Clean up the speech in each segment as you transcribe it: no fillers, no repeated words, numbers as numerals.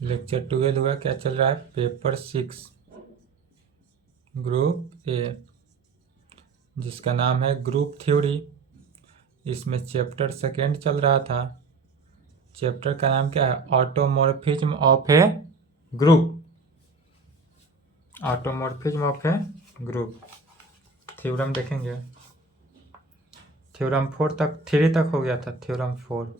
Lecture 12 हुआ। क्या चल रहा है? पेपर 6 ग्रुप ए, जिसका नाम है ग्रुप थ्योरी। इसमें चैप्टर 2 चल रहा था। चैप्टर का नाम क्या है? Automorphism of a group. Automorphism of a group. Theorem देखेंगे। थ्योरम 4 तक, 3 तक हो गया था। थ्योरम 4।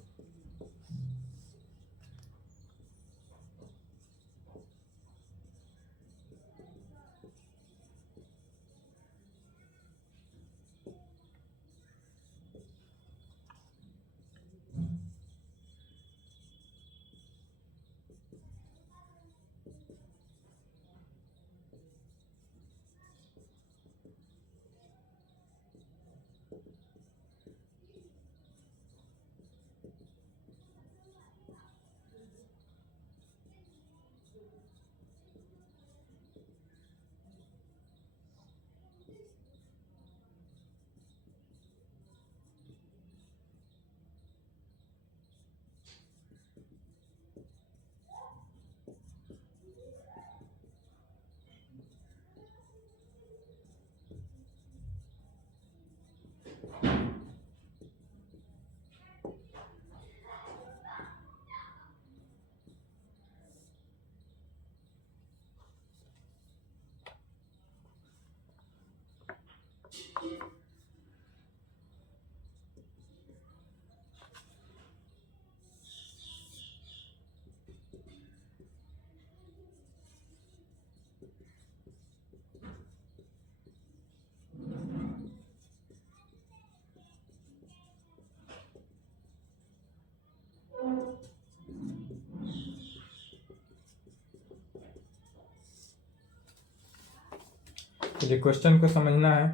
चलिए क्वेश्चन को समझना है।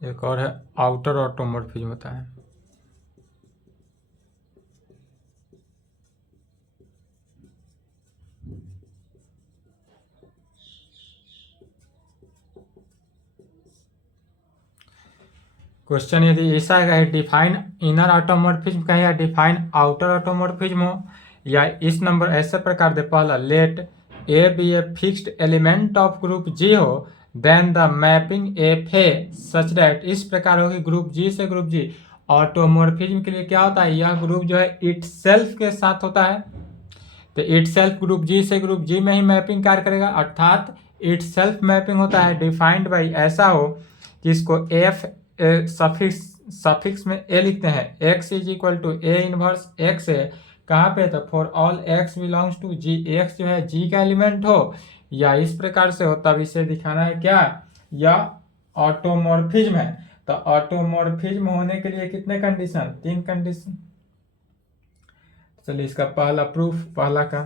एक और है आउटर ऑटोमॉर्फिज्म होता है। क्वेश्चन यदि ऐसा है, डिफाइन इनर ऑटोमॉर्फिज्म का या डिफाइन आउटर ऑटोमॉर्फिज्म हो, या इस नंबर ऐसे प्रकार दे, पहला let a be a fixed element of group G हो, then the mapping f a such that, इस प्रकार होगी ग्रुप जी से ग्रुप जी। ऑटोमॉर्फिज्म के लिए क्या होता है? यह ग्रुप जो है इटसेल्फ के साथ होता है, तो इटसेल्फ ग्रुप जी से ग्रुप जी में ही मैपिंग कार्य करेगा, अर्थात इटसेल्फ मैपिंग होता है डिफाइंड बाई ऐसा हो जिसको एफ सफिक्स में ए लिखते हैं, x is equal to a inverse x है। कहाँ पे? तो for all x belongs to g, x जो है g का एलिमेंट हो, या इस प्रकार से हो, तब इसे दिखाना है क्या? यह ऑटोमॉर्फिज्म है। तो ऑटोमॉर्फिज्म होने के लिए कितने कंडीशन? 3 कंडीशन। चलिए इसका पहला प्रूफ, पहला का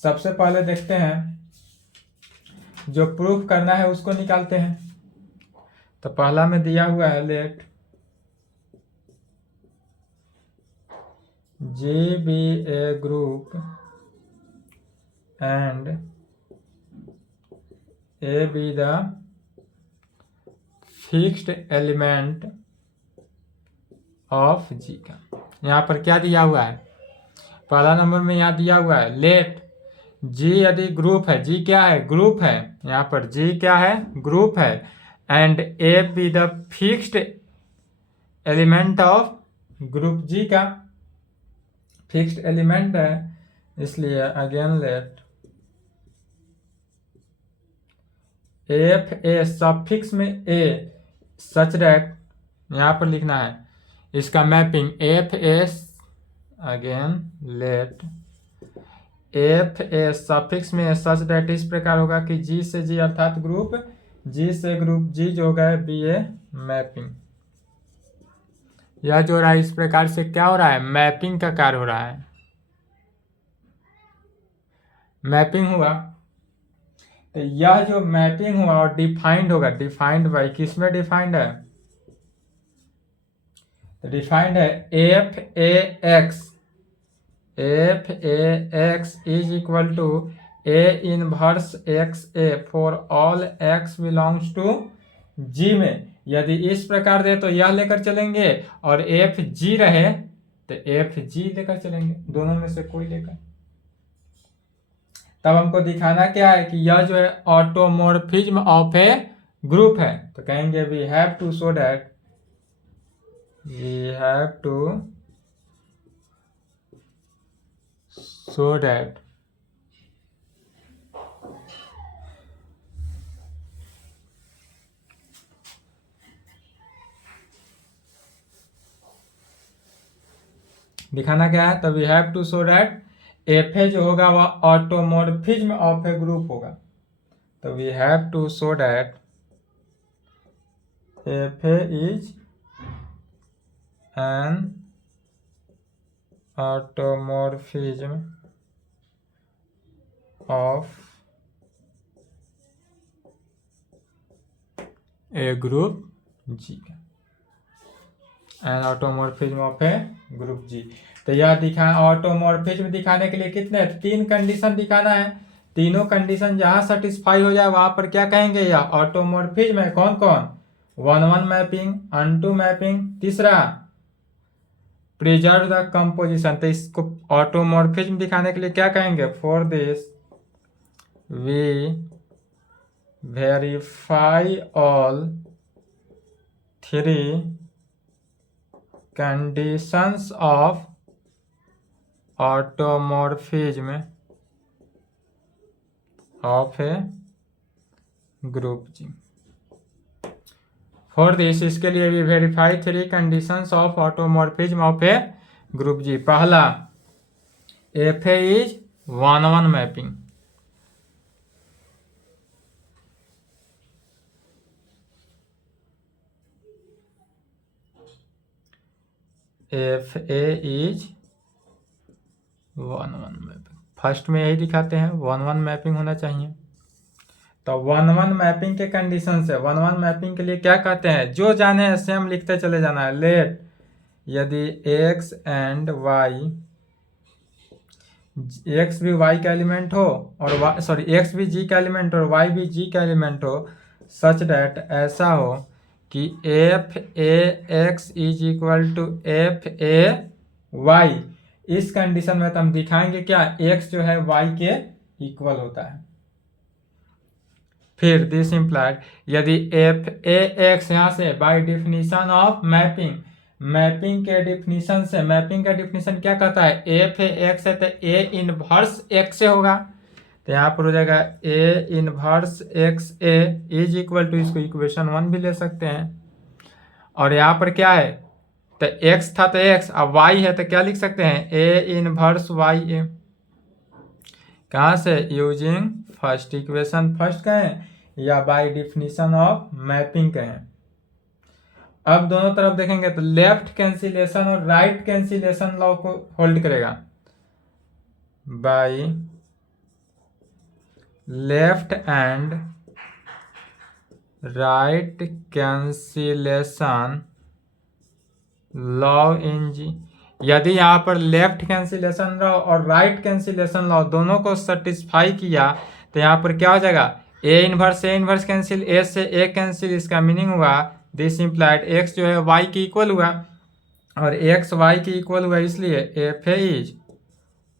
सबसे पहले देखते हैं, जो प्रूफ करना है उसको निकालते हैं। तो पहला में दिया हुआ है late G be a group and A be the fixed element of G का। यहाँ पर क्या दिया हुआ है? पहला नंबर में यहाँ दिया हुआ है लेट G यदि ग्रुप है, G क्या है? ग्रुप है। यहाँ पर G क्या है? ग्रुप है। And A be the fixed element of group G का, फिक्स्ड एलिमेंट है, इसलिए again let F A suffix में ए सच दैट, यहाँ पर लिखना है इसका mapping F S, again let F A suffix में सच दैट इस प्रकार होगा कि जी से जी अर्थात ग्रुप जी से ग्रुप जी जो होगा बी ए मैपिंग। यह जो हो रहा है इस प्रकार से क्या हो रहा है? मैपिंग का कार्य हो रहा है। मैपिंग हुआ, तो यह जो मैपिंग हुआ और डिफाइंड होगा, डिफाइंड बाई किसमें डिफाइंड है? तो डिफाइंड है f a x, f a x is equal to a inverse x a for all x belongs to G में। यदि इस प्रकार दे तो यह लेकर चलेंगे, और एफ जी रहे तो एफ जी लेकर चलेंगे, दोनों में से कोई लेकर। तब हमको दिखाना क्या है कि यह जो है ऑटोमॉर्फिज्म ऑफ ए ग्रुप है, तो कहेंगे we have to show that, we have to show that दिखाना क्या है, तो we have to show that f a जो होगा वह ऑटोमॉर्फिज्म ऑफ ए ग्रुप होगा, तो we have to show that f a is an automorphism of a group G, an automorphism of a group G. तो यह दिखा automorphism दिखाने के लिए कितने 3 कंडीशन दिखाना है, तीनों कंडीशन जहां सेटिस्फाई हो जाए वहां पर क्या कहेंगे, या ऑटोमॉर्फिज्म है। कौन कौन, 1-1 मैपिंग, अनटू मैपिंग, तीसरा प्रिजर्व द कंपोजिशन। तो इसको ऑटोमॉर्फिज्म दिखाने के लिए क्या कहेंगे, for this we verify all 3 conditions of automorphism of a group G. For this, इसके लिए भी verify 3 conditions of automorphism of a group G। पहला, FA is 1-1 mapping, FA is 1-1 mapping, first में यही दिखाते हैं 1-1 मैपिंग होना चाहिए। तो 1-1 मैपिंग के कंडीशन से 1-1 मैपिंग के लिए क्या कहते हैं, जो जाने हैं सेम लिखते चले जाना है। लेट यदि x एंड y, x भी y का एलिमेंट हो और x भी g का एलिमेंट हो और y भी g का एलिमेंट हो, सच डैट ऐसा हो कि f a x is equal to f a y, इस कंडीशन में तो हम दिखाएंगे क्या, x जो है y के इक्वल होता है। फिर दिस इम्प्लाइड यदि एफ ए एक्स यहाँ से by definition of mapping, mapping के डिफिनीशन से, मैपिंग का डिफिनीशन क्या कहता है, एफ ए एक्स है तो ए इनवर्स एक्स से होगा, तो यहाँ पर हो जाएगा a inverse x a is equal to, इसको इक्वेशन 1 भी ले सकते हैं। और यहाँ पर क्या है, तो x था तो x, अब y है तो क्या लिख सकते हैं, ए इनवर्स वाई ए, कहाँ से, यूजिंग फर्स्ट इक्वेशन, फर्स्ट कहें या बाय डिफिनीशन ऑफ मैपिंग कहें। अब दोनों तरफ देखेंगे तो लेफ्ट कैंसिलेशन और राइट कैंसिलेशन लॉ को होल्ड करेगा, by left and right cancellation law in G. यदि यहाँ पर लेफ्ट कैंसिलेशन लॉ और राइट कैंसिलेशन लॉ दोनों को सेटिस्फाई किया तो यहाँ पर क्या हो जाएगा, ए इनवर्स कैंसिल, ए से ए कैंसिल, इसका मीनिंग हुआ दिस इम्प्लाइड एक्स जो है वाई की इक्वल हुआ और एक्स वाई की इक्वल हुआ, इसलिए एफ ए इज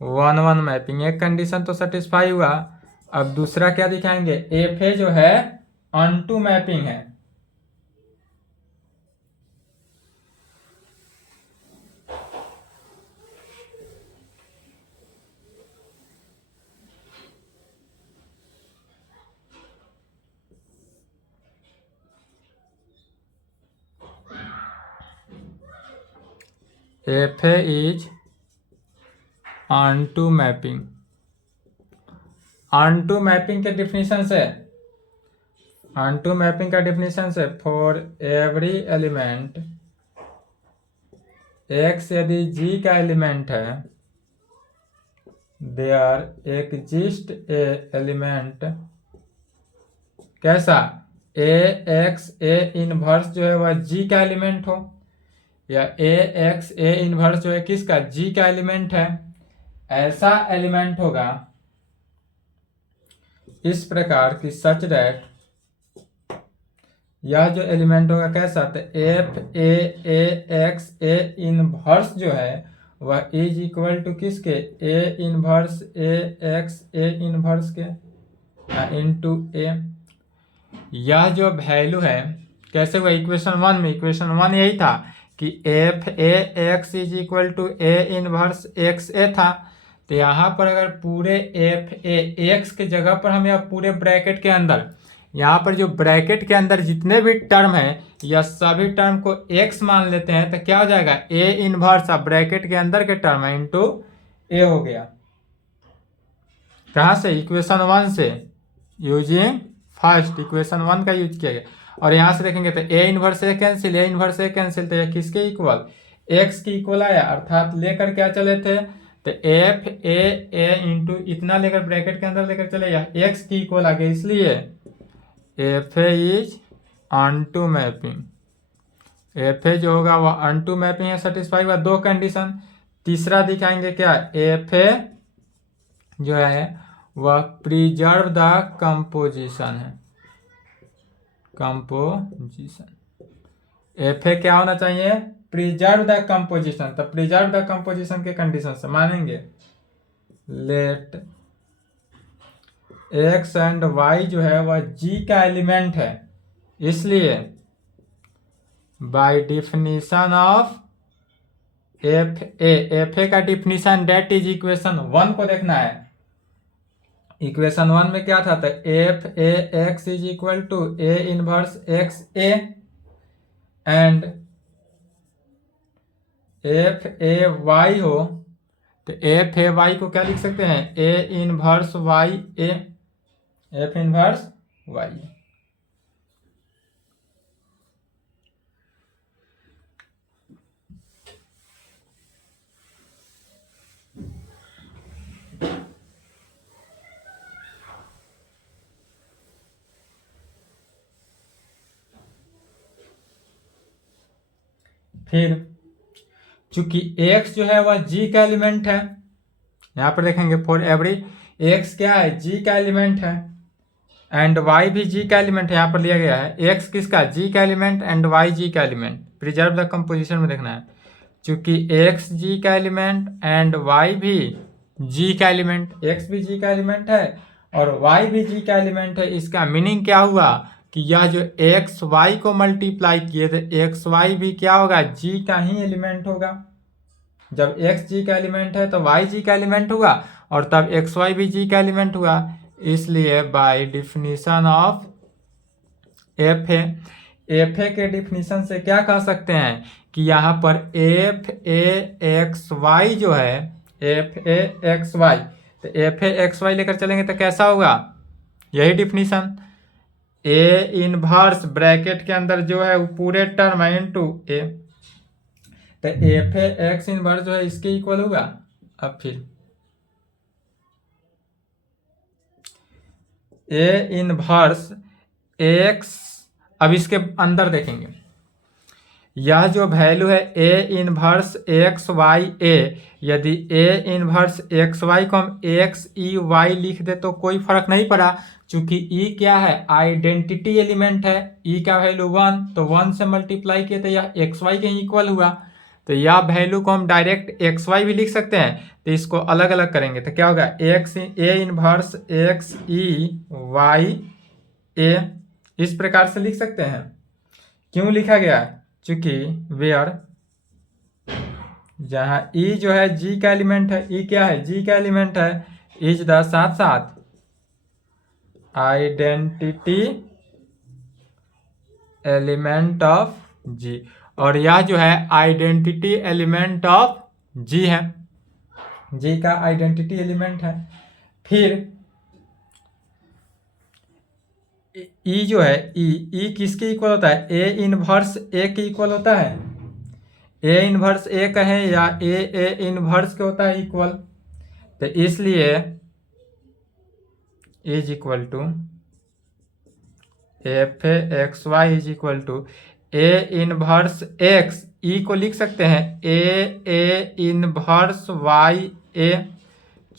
1-1 मैपिंग, एक कंडीशन तो सेटिस्फाई हुआ। अब दूसरा क्या दिखाएंगे, एफ ए जो है अनटू मैपिंग है, f a is onto mapping, onto mapping के डिफिनीशन से, ऑनटू मैपिंग का डिफिनीशन से फॉर एवरी एलिमेंट एक्स यदि जी का एलिमेंट है, देयर एग्जिस्ट ए एलिमेंट, कैसा, ए एक्स ए इनवर्स जो है वह जी का एलिमेंट हो, या ए एक्स ए इनवर्स जो है किसका, जी का एलिमेंट है, ऐसा एलिमेंट होगा इस प्रकार की सच दैट यह जो एलिमेंट होगा कैसा, तो f a x a inverse जो है वह इज इक्वल टू किसके, a inverse a x a inverse के इनटू ए। यह जो वैल्यू है कैसे हुआ, इक्वेशन वन में, इक्वेशन वन यही था कि f a x is equal to a inverse x a था। तो यहाँ पर अगर पूरे एफ ए एक्स के जगह पर हम, या पूरे ब्रैकेट के अंदर, यहाँ पर जो ब्रैकेट के अंदर जितने भी टर्म है या सभी टर्म को x मान लेते हैं, तो क्या हो जाएगा, ए इनवर्स, अब ब्रैकेट के अंदर के टर्म है इंटू ए हो गया। कहाँ से, इक्वेशन वन से, यूजिंग फर्स्ट इक्वेशन वन का यूज किया गया। और यहाँ से देखेंगे तो ए इनवर्स ए कैंसिल, ए इनवर्स ए कैंसिल, तो यह किसके इक्वल, x की इक्वल आया, अर्थात लेकर क्या चले थे, तो एफ ए इंटू इतना लेकर ब्रैकेट के अंदर लेकर चले या x की इक्वल आ गया, इसलिए F a is onto mapping, f a जो होगा वह ऑनटू मैपिंग है, सेटिस्फाई हुआ। दो कंडीशन, तीसरा दिखाएंगे क्या, एफ ए जो है वह प्रिजर्व द कंपोजिशन है, कंपोजिशन, एफ ए क्या होना चाहिए, प्रिजर्व द कंपोजिशन। तो प्रिजर्व द कंपोजिशन के कंडीशन से मानेंगे, लेट एक्स एंड वाई जो है वह जी का एलिमेंट है, इसलिए by definition of f a का definition that is equation one को देखना है। इक्वेशन वन में क्या था, तो f a x is equal to a inverse x a and f a y हो, तो एफ ए वाई को क्या लिख सकते हैं, a inverse y a, f inverse y. फिर चूंकि x जो है वह g का एलिमेंट है, यहां पर देखेंगे फॉर एवरी x क्या है, g का एलिमेंट है एंड y भी g का एलिमेंट है, यहां पर लिया गया है x किसका, g का एलिमेंट एंड y g का एलिमेंट। प्रिजर्व द कंपोजिशन में देखना है, चूंकि x g का एलिमेंट एंड y भी g का एलिमेंट, x भी g का एलिमेंट है और y भी g का एलिमेंट है। इसका मीनिंग क्या हुआ कि यह जो एक्स वाई को मल्टीप्लाई किए थे, एक्स वाई भी क्या होगा, जी का ही एलिमेंट होगा। जब एक्स जी का एलिमेंट है तो वाई जी का एलिमेंट हुआ और तब एक्स वाई भी जी का एलिमेंट हुआ। इसलिए by definition of f a के डिफिनीशन से क्या कह सकते हैं कि यहाँ पर एफ ए एक्स वाई जो है, एफ ए एक्स वाई, तो एफ ए एक्स वाई लेकर चलेंगे तो कैसा होगा, यही डिफिनीशन, ए इनवर्स ब्रैकेट के अंदर जो है वो पूरे टर्म है इनटू ए, तो एफ ए एक्स इनवर्स जो है इसके इक्वल होगा। अब फिर ए इनवर्स एक्स, अब इसके अंदर देखेंगे, यह जो वैल्यू है ए इनवर्स एक्स वाई ए, यदि ए इनवर्स एक्स वाई को हम एक्स ई वाई लिख दे तो कोई फर्क नहीं पड़ा, चूंकि ई क्या है, आइडेंटिटी एलिमेंट है, ई का वैल्यू वन, तो वन से मल्टीप्लाई किए तो यह एक्स वाई के इक्वल हुआ। तो यह वैल्यू को हम डायरेक्ट एक्स वाई भी लिख सकते हैं, तो इसको अलग अलग करेंगे तो क्या होगा, x a inverse x e y a, इस प्रकार से लिख सकते हैं। क्यों लिखा गया, चूंकि वेयर जहां ई जो है जी का एलिमेंट है, ई क्या है, जी का एलिमेंट है, इज द साथ साथ आइडेंटिटी एलिमेंट ऑफ जी, और यह जो है आइडेंटिटी एलिमेंट ऑफ जी है, जी का आइडेंटिटी एलिमेंट है। फिर ई जो है, ई किसके इक्वल होता है, ए इनवर्स ए के इक्वल होता है, ए इनवर्स ए कहें या ए इनवर्स के होता है इक्वल, तो इसलिए is equal to f a x y is equal to a inverse x, e को लिख सकते हैं ए इनवर्स वाई ए,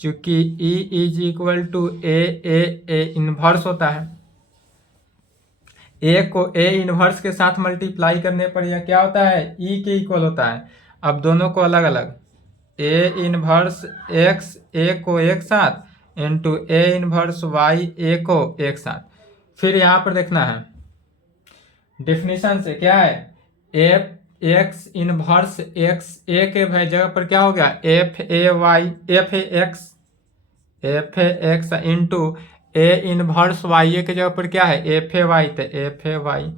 चूंकि e is equal to a inverse होता है, ए को ए इनवर्स के साथ मल्टीप्लाई करने पर यह क्या होता है, ई के इक्वल होता है। अब दोनों को अलग अलग, ए इनवर्स एक्स ए को एक साथ इंटू ए इनवर्स वाई ए को एक साथ। फिर यहाँ पर देखना है डिफिनीशन से क्या है, f x inverse x a के जगह पर क्या हो गया, f a y f a x into a inverse y a के जगह पर क्या है, एफ ए वाई, तो एफ ए वाई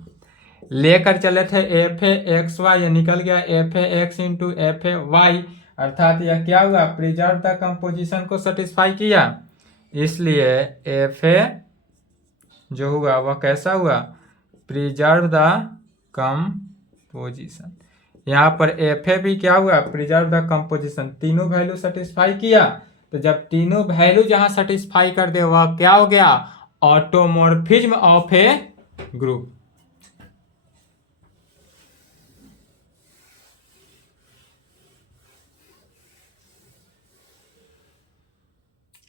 लेकर चले थे एफ ए एक्स वाई, ये निकल गया f a x into f a y, अर्थात यह क्या हुआ, प्रिजर्व द कंपोजिशन को सेटिस्फाई किया, इसलिए एफ ए जो हुआ वह कैसा हुआ, प्रिजर्व द कंपोजिशन। यहाँ पर एफ ए भी क्या हुआ, प्रिजर्व द कंपोजिशन, तीनों वैल्यू सेटिस्फाई किया। तो जब तीनों वैल्यू जहां सेटिस्फाई कर दे वह क्या हो गया, ऑटोमॉर्फिज्म ऑफ ए ग्रुप।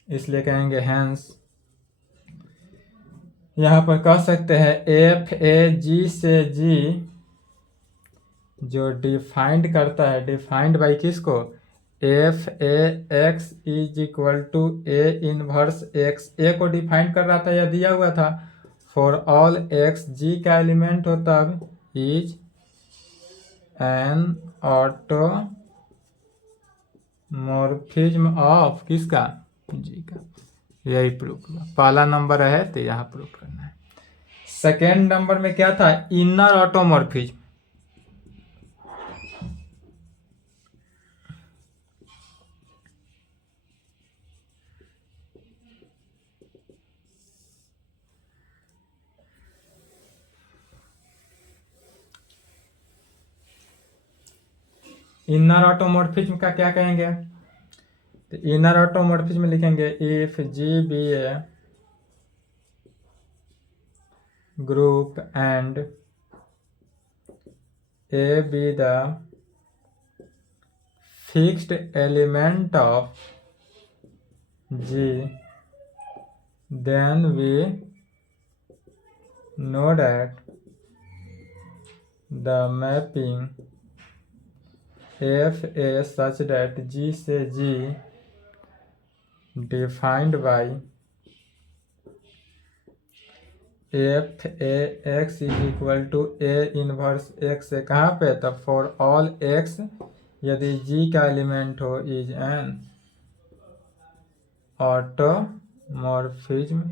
इसलिए कहेंगे हैंस यहाँ पर कह सकते हैं एफ ए जी से जी जो डिफाइंड करता है, डिफाइंड बाई किसको, f a x is equal to a inverse x, a को डिफाइंड कर रहा था, यह दिया हुआ था, फॉर ऑल एक्स जी का एलिमेंट हो तब इज एन ऑटोमॉर्फिज्म ऑफ किसका, जी का। यही प्रूफ हुआ, पहला नंबर है तो यहाँ प्रूफ करना है। सेकेंड नंबर में क्या था, इनर ऑटोमॉर्फिज्म। इनर ऑटोमॉर्फिज्म का क्या कहेंगे, तो इनर ऑटोमॉर्फिज्म में लिखेंगे if G be a group and a be the fixed element of G, then we know that the mapping f a such that g से g defined by f a x is equal to a inverse x से कहाँ पे, तब for all x यदि g का element हो is an automorphism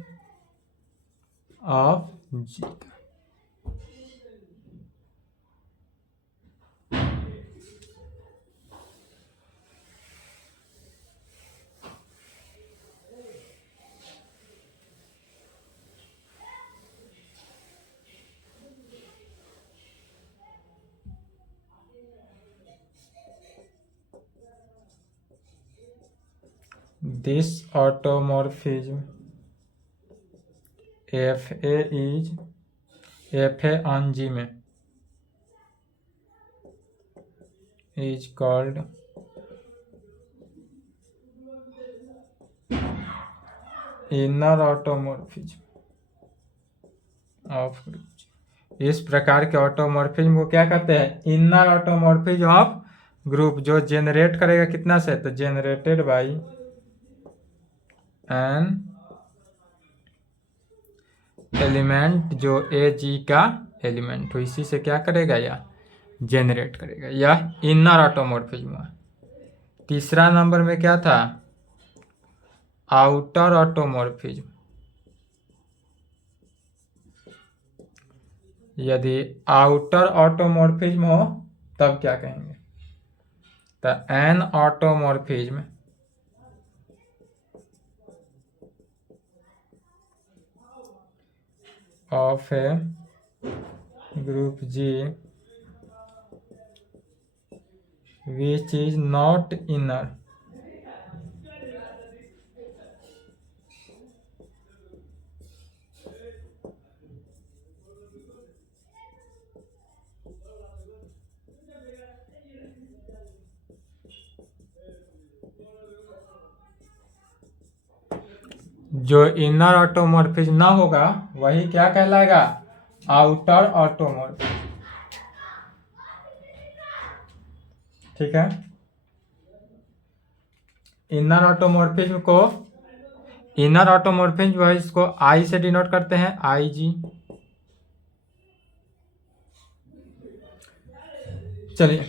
of G. This automorphism FA is FA on G में is called inner automorphism of group। इस प्रकार के ऑटोमॉर्फिज्म को क्या कहते हैं, इनर ऑटोमॉर्फिज्म ऑफ ग्रुप, जो जेनरेट करेगा कितना से, तो जेनरेटेड बाई एन एलिमेंट जो ए जी का एलिमेंट हो, इसी से क्या करेगा या जेनरेट करेगा, यह इनर ऑटोमॉर्फिज्म हुआ। तीसरा नंबर में क्या था, आउटर ऑटोमॉर्फिज्म। यदि आउटर ऑटोमॉर्फिज्म हो तब क्या कहेंगे, तो an automorphism of a group G which is not inner जो इनर ऑटोमॉर्फिज्म ना होगा वही क्या कहलाएगा, आउटर ऑटोमॉर्फिज्म। ठीक है, इनर ऑटोमॉर्फिज्म जो है इसको आई से डिनोट करते हैं, आई जी। चलिए,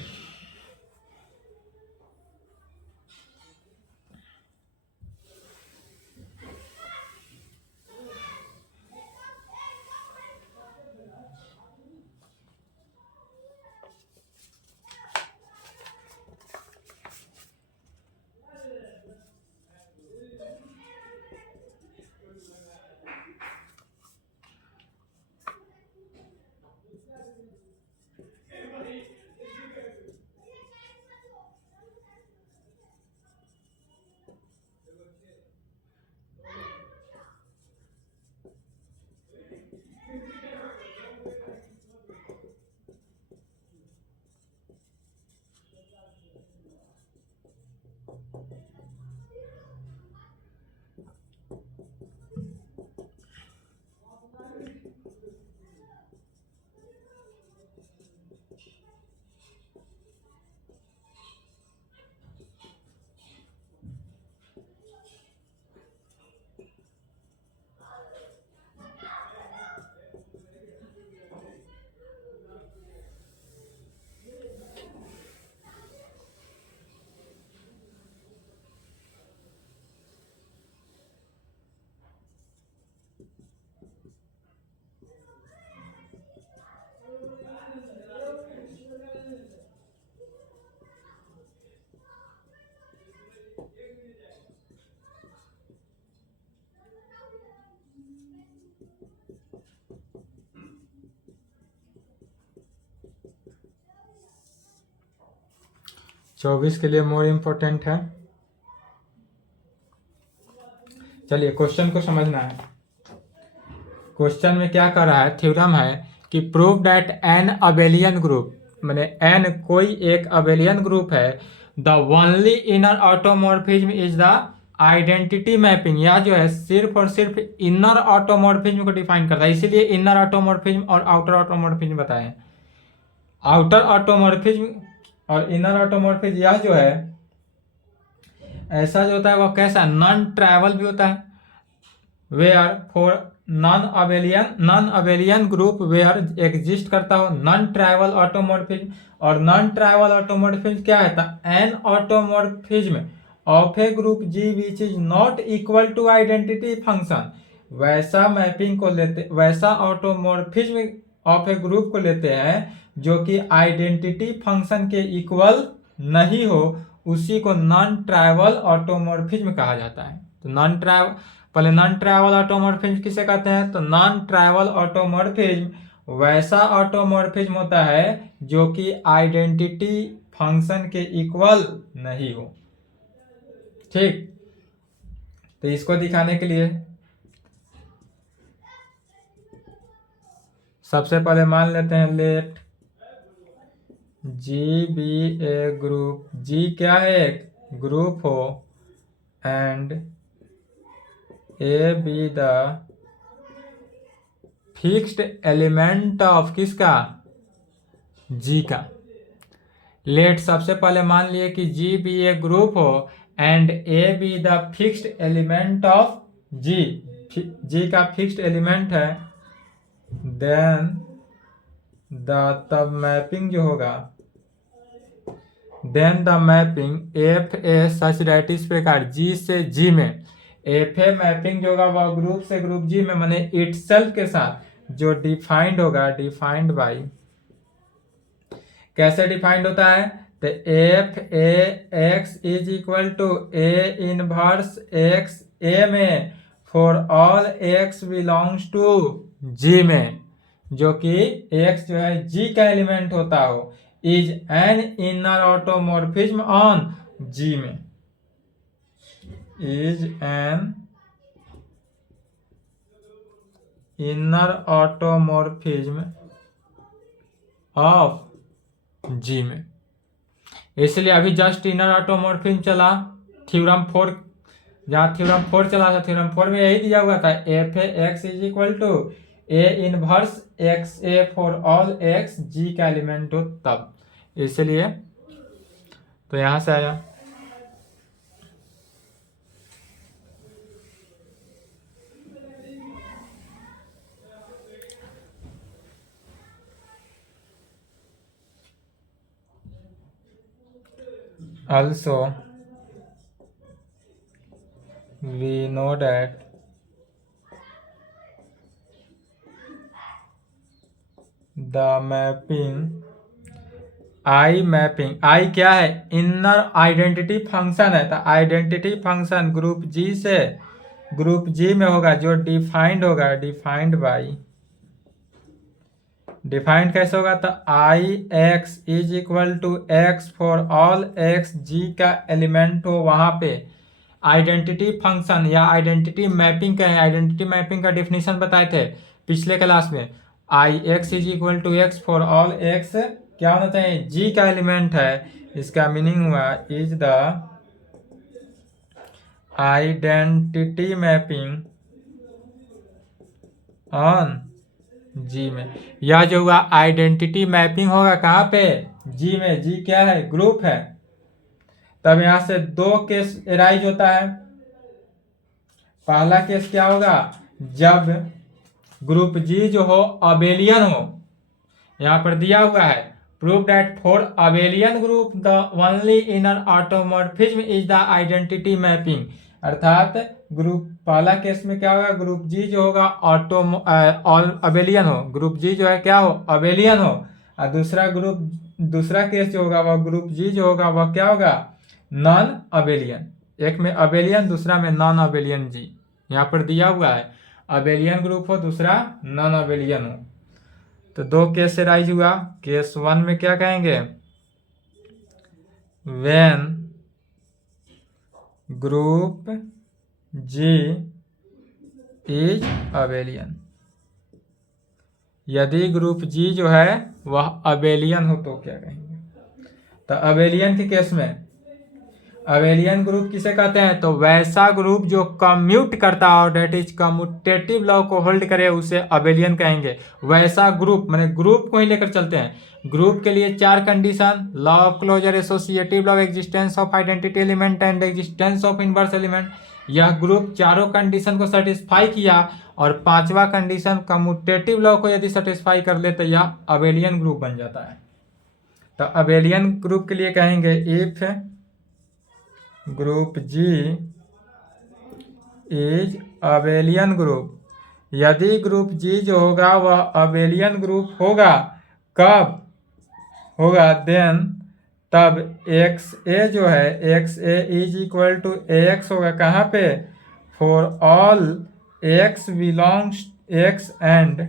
चौबीस के लिए मोर इम्पोर्टेंट है। चलिए, क्वेश्चन को समझना है। क्वेश्चन में क्या कर रहा है, थ्योरम है कि prove that an abelian group, माने एन कोई एक अबेलियन ग्रुप है, the only inner automorphism is the identity mapping. या जो है सिर्फ और सिर्फ इनर ऑटोमॉर्फिज्म को डिफाइन करता है, इसीलिए इनर ऑटोमॉर्फिज्म और आउटर ऑटोमॉर्फिज्म बताए। आउटर ऑटोमॉर्फिज्म और इनर ऑटोमॉर्फिज्म यह जो है ऐसा जो होता है वह कैसा, नॉन ट्रैवल भी होता है, where for non abelian group where exist करता हो नॉन ट्रैवल ऑटोमॉर्फिज्म। और नॉन ट्रैवल ऑटोमॉर्फिज्म क्या है, an automorphism of a group G which is not equal to identity function. वैसा मैपिंग को लेते, वैसा ऑटोमॉर्फिज्म ऑफ ए ग्रुप को लेते हैं जो कि आइडेंटिटी फंक्शन के इक्वल नहीं हो, उसी को नॉन ट्रैवल ऑटोमॉर्फिज्म कहा जाता है। तो नॉन ट्रैवल ऑटोमॉर्फिज्म किसे कहते हैं, तो नॉन ट्रैवल ऑटोमॉर्फिज्म वैसा ऑटोमॉर्फिज्म होता है जो कि आइडेंटिटी फंक्शन के इक्वल नहीं हो। ठीक, तो इसको दिखाने के लिए सबसे पहले मान लेते हैं let G be a group, G क्या है, एक ग्रुप हो, and a be the fixed element of किसका, जी का। लेट सबसे पहले मान लिए कि जी बी ए ग्रुप हो and a be the fixed element of G, G का फिक्स्ड एलिमेंट है, देन तब मैपिंग जो होगा, then the mapping f a such that इस प्रकार जी से जी में, एफ ए मैपिंग जो होगा वह ग्रुप से ग्रुप जी में, माने इटसेल्फ के साथ जो डिफाइंड होगा, डिफाइंड बाई, कैसे डिफाइंड होता है, तो f a x is equal to a inverse x a में for all x belongs to G में, जो कि एक्स जो है जी का एलिमेंट होता हो, is an inner automorphism on G में, is an inner automorphism of G में। इसलिए अभी जस्ट इनर ऑटोमॉर्फिज्म चला, थ्योरम 4, जहाँ थ्योरम 4 चला था, थ्योरम 4 में यही दिया हुआ था, f a x is equal to a inverse x a for all x G का एलिमेंट हो तब, इसलिए तो यहां से आया। Also we know that the mapping आई क्या है, इनर आइडेंटिटी फंक्शन है। तो आइडेंटिटी फंक्शन ग्रुप जी से ग्रुप जी में होगा जो डिफाइंड होगा, डिफाइंड कैसे होगा, तो I x is equal to x for all x G का एलिमेंट हो वहां पे आइडेंटिटी फंक्शन या आइडेंटिटी मैपिंग का है। आइडेंटिटी मैपिंग का डेफिनेशन बताए थे पिछले क्लास में, I x is equal to x for all x क्या होना चाहिए, जी का एलिमेंट है। इसका मीनिंग हुआ is the identity mapping on G में। यह जो हुआ आइडेंटिटी मैपिंग होगा कहाँ पे, जी में। जी क्या है, ग्रुप है। तब यहां से दो केस एराइज होता है। पहला केस क्या होगा, जब ग्रुप जी जो हो अबेलियन हो। यहां पर दिया हुआ है prove that for abelian group the only inner automorphism is the identity mapping. अर्थात ग्रुप पहला केस में क्या होगा, ग्रुप जी जो होगा अबेलियन हो, ग्रुप जी जो है क्या हो, अबेलियन हो। और दूसरा केस जो होगा वह ग्रुप जी जो होगा वह क्या होगा, नॉन अबेलियन। एक में अबेलियन दूसरा में नॉन अबेलियन जी। यहाँ पर दिया हुआ है अबेलियन ग्रुप हो दूसरा नॉन अबेलियन हो। तो दो केस से राइज हुआ। केस वन में क्या कहेंगे, when group G is abelian, यदि ग्रुप जी जो है वह अबेलियन हो तो क्या कहेंगे। तो अबेलियन के केस में अबेलियन ग्रुप किसे कहते हैं, तो वैसा ग्रुप जो कम्यूट करता हो, डेट इज कम्यूटेटिव लॉ को होल्ड करे उसे अबेलियन कहेंगे। वैसा ग्रुप माने ग्रुप को ही लेकर चलते हैं। ग्रुप के लिए चार condition, law of closure, associative law, existence of identity element and existence of inverse element. यह ग्रुप चारों कंडीशन को सेटिस्फाई किया और पांचवा कंडीशन कम्यूटेटिव लॉ को यदि सेटिस्फाई कर ले तो यह अबेलियन ग्रुप बन जाता है। तो अबेलियन ग्रुप के लिए कहेंगे if group G is abelian group, यदि ग्रुप जी जो होगा वह अबेलियन ग्रुप होगा, कब होगा, देन तब एक्स ए जो है x a is equal to a x होगा कहाँ पे, for all x belongs x and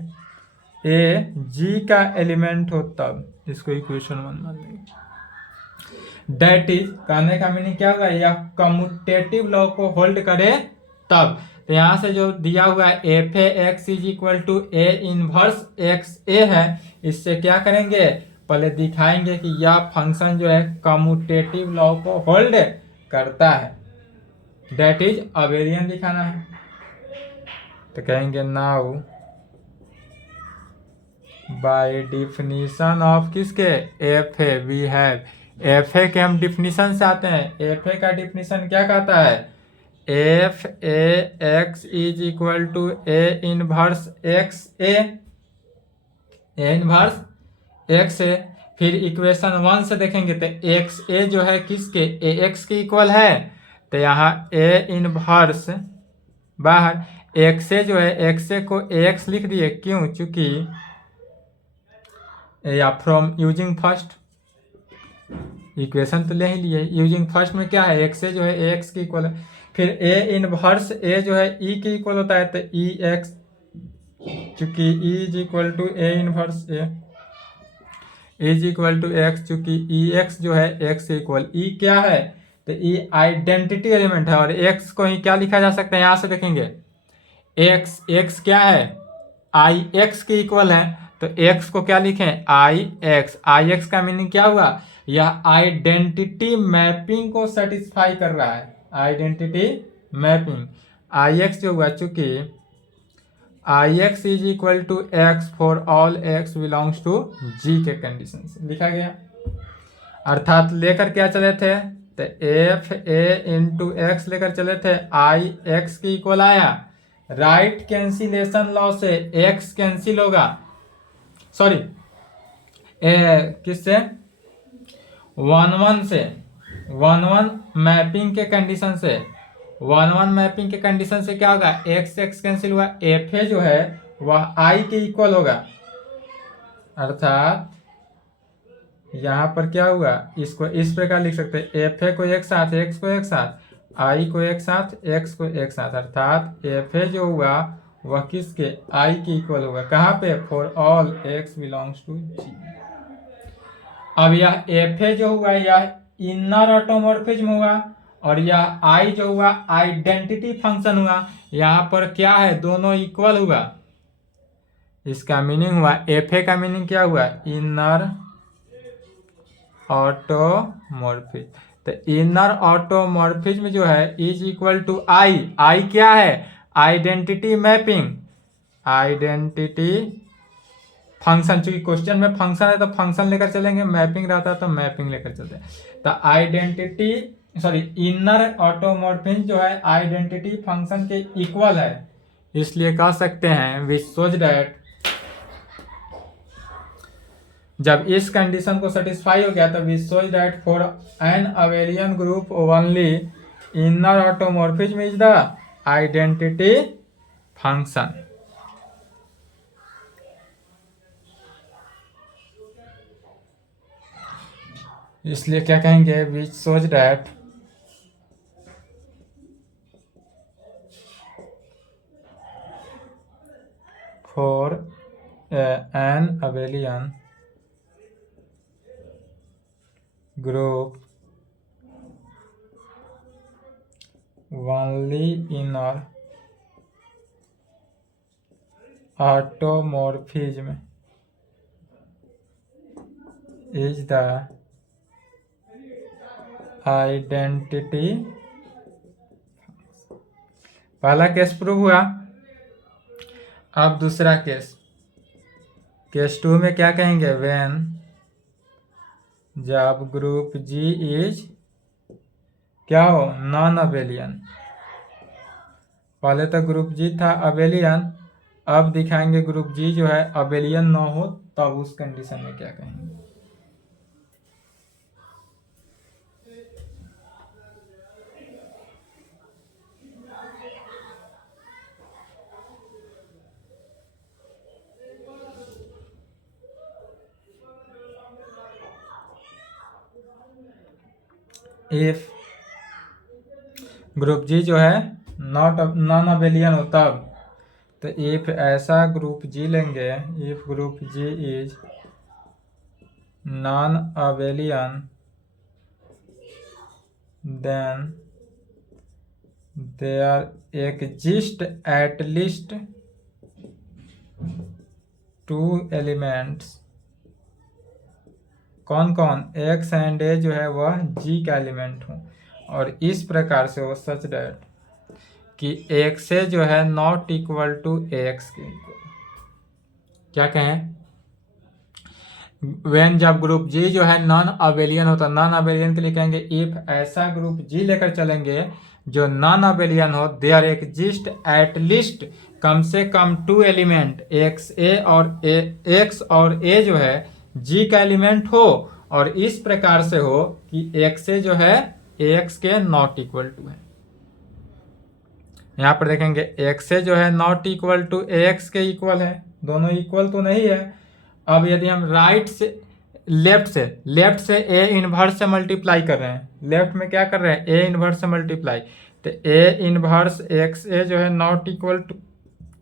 a G का एलिमेंट हो तब। इसको इक्वेशन 1 मान लेंगे। दैट इज कहने का मीनिंग क्या होगा, यह कम्यूटेटिव लॉ को होल्ड करे तब। तो यहां से जो दिया हुआ है f a x is equal to a inverse x a है, इससे क्या करेंगे, पहले दिखाएंगे कि यह फंक्शन जो है कम्यूटेटिव लॉ को होल्ड करता है। दैट इज अबेलियन दिखाना है। तो कहेंगे नाउ बाय डिफिनीशन ऑफ किसके, F A V have, F a के हम डिफिनीशन से आते हैं। एफ ए का डिफिनीशन क्या कहता है, f a x is equal to a inverse x a inverse x a. फिर इक्वेशन 1 से देखेंगे तो एक्स ए जो है किसके, ए एक्स के इक्वल है। तो यहाँ ए इनवर्स बाहर, एक्स ए जो है एक्स ए को ए एक्स लिख दिए, क्यों, चूंकि या फ्रॉम यूजिंग फर्स्ट, इक्वेशन तो ले ही लिए, यूजिंग फर्स्ट में क्या है, एक्स ए जो है ए एक्स के इक्वल है। फिर ए इनवर्स ए जो है ई के इक्वल होता है, तो ई एक्स, चूंकि e is equal to a inverse a is equal to x, चूंकि ई एक्स जो है एक्स के इक्वल, ई क्या है, तो ई आइडेंटिटी एलिमेंट है और एक्स को ही क्या लिखा जा सकता है, यहाँ से देखेंगे एक्स, एक्स क्या है, आई एक्स के इक्वल है। तो एक्स को क्या लिखें, आई एक्स। आई एक्स का मीनिंग क्या हुआ, यह आइडेंटिटी मैपिंग को सेटिस्फाई कर रहा है। आइडेंटिटी मैपिंग आई एक्स जो हुआ, चूंकि I x is equal to x for all x belongs to G के कंडीशन से लिखा गया। अर्थात लेकर क्या चले थे, तो एफ ए इंटू एक्स लेकर चले थे, आई एक्स के इक्वल आया। राइट कैंसिलेशन लॉ से एक्स कैंसिल होगा, सॉरी किससे, 1 1 से, 1 1 मैपिंग के कंडीशन से, 1 1 मैपिंग के कंडीशन से क्या होगा, एक्स एक्स कैंसिल हुआ, एफ ए जो है वह आई के इक्वल होगा। अर्थात यहाँ पर क्या हुआ, इसको इस प्रकार लिख सकते हैं, एफ ए को एक साथ, एक्स को एक साथ, आई को एक साथ, एक्स को एक साथ। अर्थात एफ ए जो हुआ वह किसके, आई के इक्वल होगा। कहाँ पे, for all x belongs to G. अब यह एफ ए जो हुआ यह इनर ऑटोमॉर्फिज्म हुआ, और यह आई जो हुआ आइडेंटिटी फंक्शन हुआ। यहाँ पर क्या है, दोनों इक्वल हुआ। इसका मीनिंग हुआ, एफ ए का मीनिंग क्या हुआ, इनर ऑटोमॉर्फिज्म। तो इनर ऑटोमॉर्फिज्म जो है इज इक्वल टू आई, आई क्या है, आइडेंटिटी मैपिंग, आइडेंटिटी फंक्शन। चूंकि क्वेश्चन में फंक्शन है तो फंक्शन लेकर चलेंगे, मैपिंग रहता है तो मैपिंग लेकर चलते हैं। तो आइडेंटिटी सॉरी इनर ऑटोमॉर्फिज्म जो है आइडेंटिटी फंक्शन के इक्वल है। इसलिए कह सकते हैं वी शोज दैट, जब इस कंडीशन को सेटिस्फाई हो गया तो V shows that for an abelian group only inner automorphism is the identity function. इसलिए क्या कहेंगे, V shows that for an abelian group only inner automorphism is the identity। पहला केस प्रूव हुआ। अब दूसरा केस, केस 2 में क्या कहेंगे, व्हेन जब ग्रुप जी इज क्या हो, नॉन अबेलियन। पहले तो ग्रुप जी था अबेलियन, अब दिखाएंगे ग्रुप जी जो है अबेलियन ना हो, तब उस कंडीशन में क्या कहेंगे। इफ ग्रुप जी जो है नॉन अबेलियन हो तब, तो इफ ऐसा ग्रुप जी लेंगे, if group G is non abelian then there exist at least 2 elements. कौन कौन, एक्स एंड ए जो है वह जी का एलिमेंट हो, और इस प्रकार से वो सच दैट कि एक्स ए जो है नॉट इक्वल टू एक्स के इक्वल। क्या कहें, व्हेन जब ग्रुप जी जो है नॉन अबेलियन होता, नॉन अबेलियन के लिए कहेंगे इफ ऐसा ग्रुप जी लेकर चलेंगे जो नॉन अबेलियन हो, देयर एग्जिस्ट एट लीस्ट कम से कम 2 एलिमेंट, एक्स ए और एक्स और ए जो है जी का एलिमेंट हो, और इस प्रकार से हो कि एक्स ए जो है एक्स के नॉट इक्वल टू है। यहाँ पर देखेंगे एक्स ए जो है नॉट इक्वल टू एक्स के इक्वल है, दोनों इक्वल तो नहीं है। अब यदि हम राइट से लेफ्ट से ए इनवर्स से मल्टीप्लाई कर रहे हैं, लेफ्ट में क्या कर रहे हैं, ए इनवर्स से मल्टीप्लाई, तो ए इनवर्स एक्स ए जो है not equal to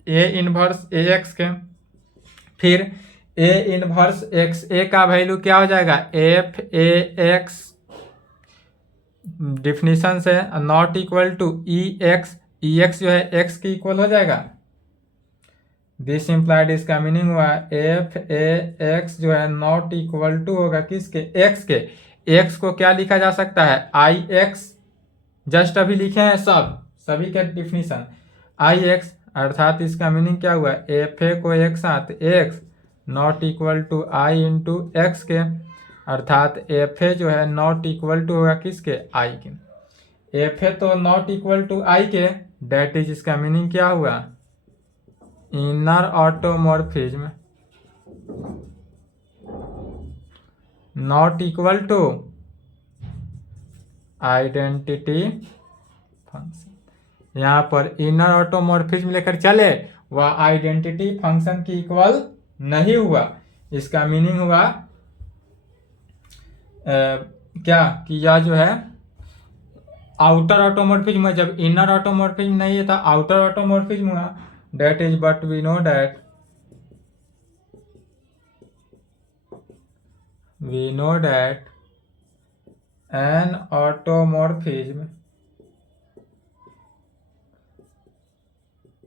a inverse a x के, फिर ए इनवर्स एक्स ए का वैल्यू क्या हो जाएगा, एफ ए एक्स डिफिनीशन से not equal to e x जो है एक्स के इक्वल हो जाएगा। दिस इम्प्लाइड, इसका मीनिंग हुआ एफ ए एक्स जो है नॉट इक्वल टू होगा किसके, एक्स के। एक्स को क्या लिखा जा सकता है, आई एक्स, जस्ट अभी लिखे हैं सभी के डिफिनीशन, आई एक्स अर्थात इसका मीनिंग क्या हुआ, एफ ए को एक साथ x not equal to i into x के, अर्थात एफ ए जो है नॉट इक्वल टू होगा किसके, आई के। एफ ए तो नॉट इक्वल टू आई के, डेट इज इसका मीनिंग क्या हुआ, inner automorphism not equal to identity function. यहाँ पर इनर ऑटोमॉर्फिज्म लेकर चले, वह आइडेंटिटी फंक्शन की इक्वल नहीं हुआ। इसका मीनिंग हुआ क्या कि यह जो है आउटर ऑटोमॉर्फिज्म, जब इनर ऑटोमॉर्फिज्म नहीं है तो आउटर ऑटोमॉर्फिज्म हुआ। That is but we know that an automorphism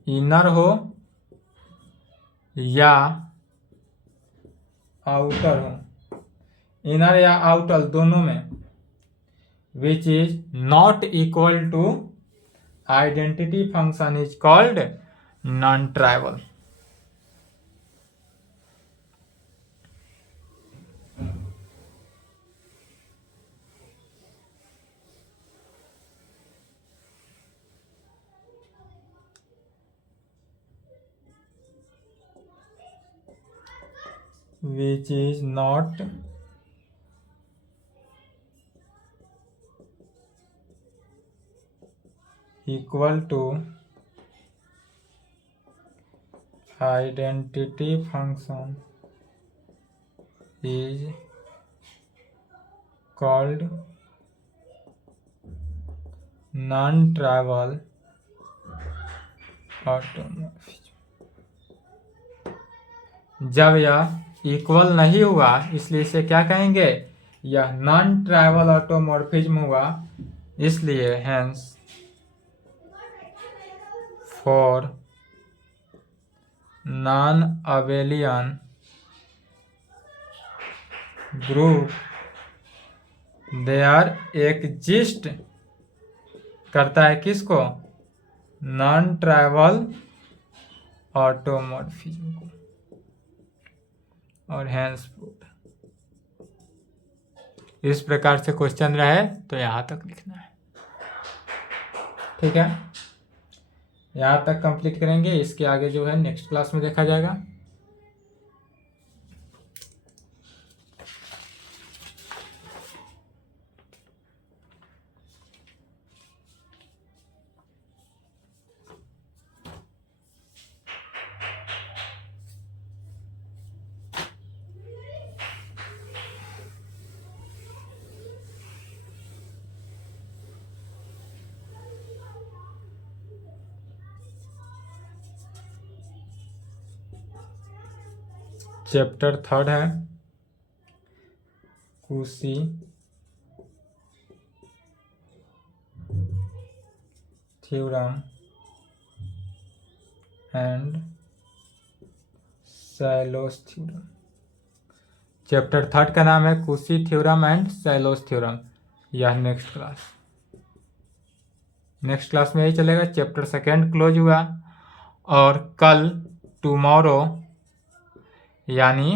inner हो या आउटर हो, इनर या आउटर दोनों में, which is not equal to identity function is called non trivial. which is not equal to identity function is called non-trivial automorphism। जब यह equal नहीं हुआ इसलिए इसे क्या कहेंगे, यह नॉन ट्राइवल ऑटोमॉर्फिज्म हुआ। इसलिए hence for non abelian group they are exist करता है किसको, नॉन ट्राइवल ऑटोमॉर्फिज्म को, और हैंस इस प्रकार से क्वेश्चन रहे तो यहाँ तक लिखना है। ठीक है, यहाँ तक कंप्लीट करेंगे, इसके आगे जो है नेक्स्ट क्लास में देखा जाएगा। चैप्टर 3 है कुशी थ्योरम एंड सैलोस थ्योरम। चैप्टर 3 का नाम है कुशी थ्योरम एंड सैलोस थ्योरम। यह नेक्स्ट क्लास में यही चलेगा। चैप्टर 2 क्लोज हुआ और कल टुमारो यानी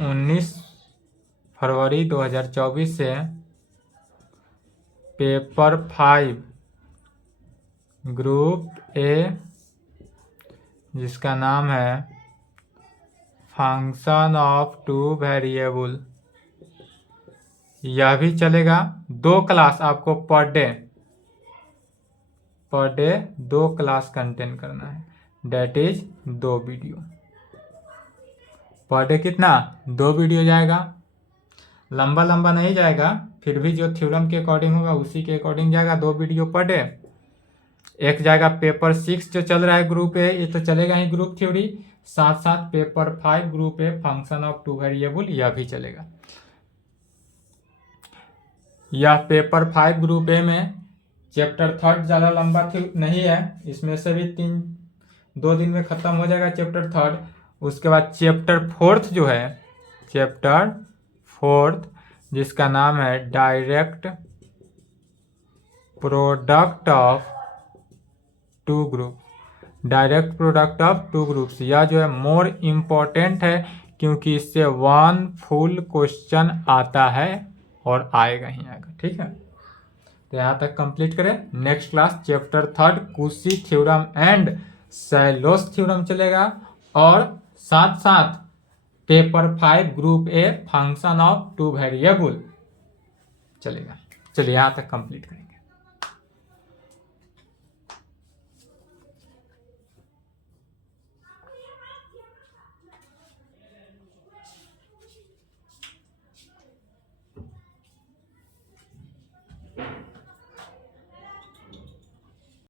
19 फरवरी 2024 से पेपर 5 ग्रुप ए जिसका नाम है फंक्शन ऑफ टू वेरिएबल, यह भी चलेगा। 2 क्लास आपको पर डे 2 क्लास कंटेंट करना है, that is 2 video per day. कितना, 2 वीडियो जाएगा, लंबा नहीं जाएगा, फिर भी जो थ्योरम के अकॉर्डिंग होगा उसी के अकॉर्डिंग जाएगा। 2 वीडियो पर डे। एक जाएगा पेपर 6 जो चल रहा है ग्रुप ए, ये तो चलेगा ही ग्रुप थ्योरी, साथ साथ paper 5 group a function of two variable, यह भी चलेगा। यह पेपर 5 ग्रुप ए में चैप्टर 3 ज़्यादा लंबा नहीं है, इसमें से भी 2 दिन में खत्म हो जाएगा चैप्टर 3। उसके बाद चैप्टर 4 जो है, चैप्टर 4 जिसका नाम है direct product of two group, direct product of two groups, यह जो है मोर इम्पोर्टेंट है क्योंकि इससे वन फुल क्वेश्चन आता है और आएगा ही आएगा। ठीक है, तो यहाँ तक कंप्लीट करें। नेक्स्ट क्लास चैप्टर 3 कुशी थ्योरम एंड सैलोस थ्योरम चलेगा और साथ साथ paper 5 group a function of two variable चलेगा। चलिए यहाँ तक कंप्लीट करें।